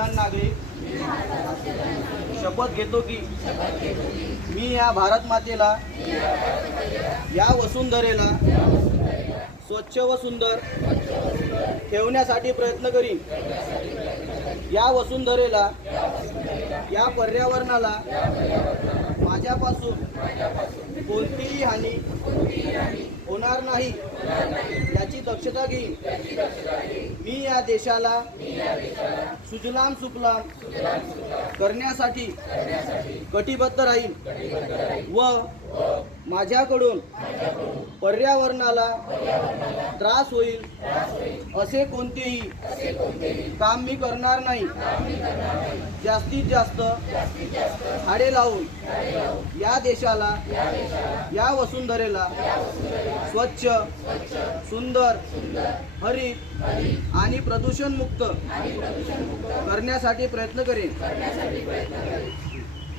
जन नागरिक शपथ घेतो की मी या भारत मातेला, या वसुंधरेला स्वच्छ व सुंदर ठेवण्यासाठी प्रयत्न करीन। या वसुंधरेला, या पर्यावरणाला माझ्यापासून कोणतीही हानी होणार नाही याची दक्षता घेईन। मी या देशाला सुजलाम सुफलाम करण्यासाठी कटिबद्ध राहीन व माझ्याकडून पर्यावरणाला त्रास होईल असे कोणतेही काम मी करणार नाही। जास्तीत जास्त झाडे लावून या देशाला, या वसुंधरेला स्वच्छ, सुंदर, हरित आणि प्रदूषण मुक्त करण्यासाठी प्रयत्न करेन।